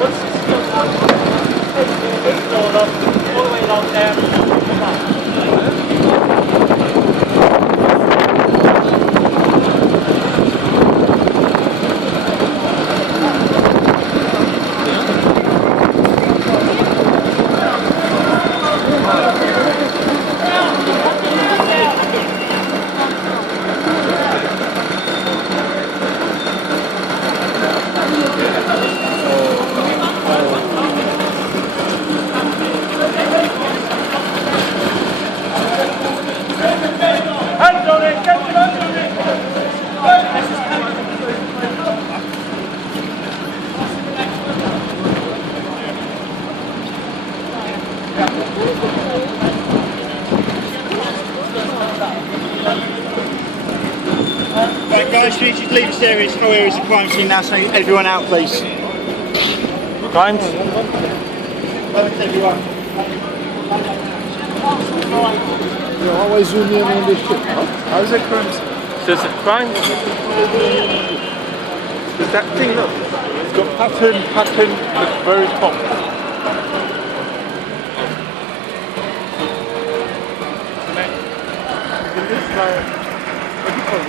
All the way along there. Right guys, you need to leave this area, it's no area, it's a crime scene now, so everyone out please. Crimes? Everyone. You always zoom in on this shit, huh? How's it crimes? So it's a crime? There's that thing, look. It's got pattern at the very top. This guy, what do you call it?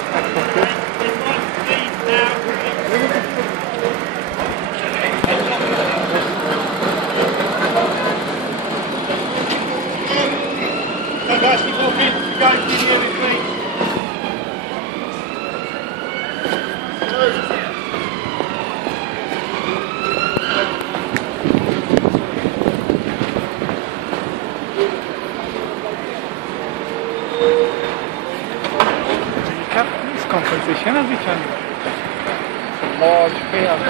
So guys, keep walking, keep going, keep the area clean. This compensation as we can. It's a large payout.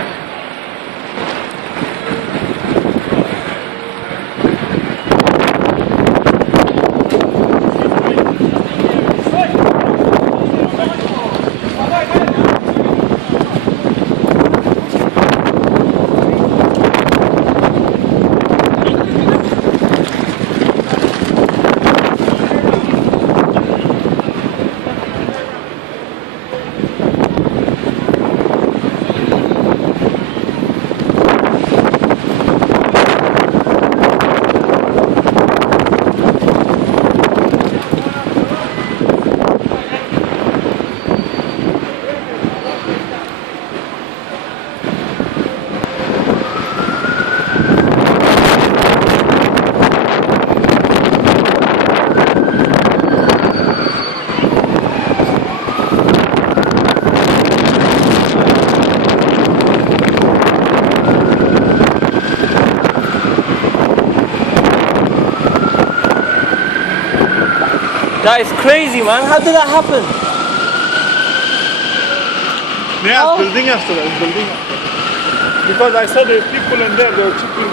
That is crazy, man. How did that happen? Yeah, building after that, building after that. Because I saw the people in there, they were chipping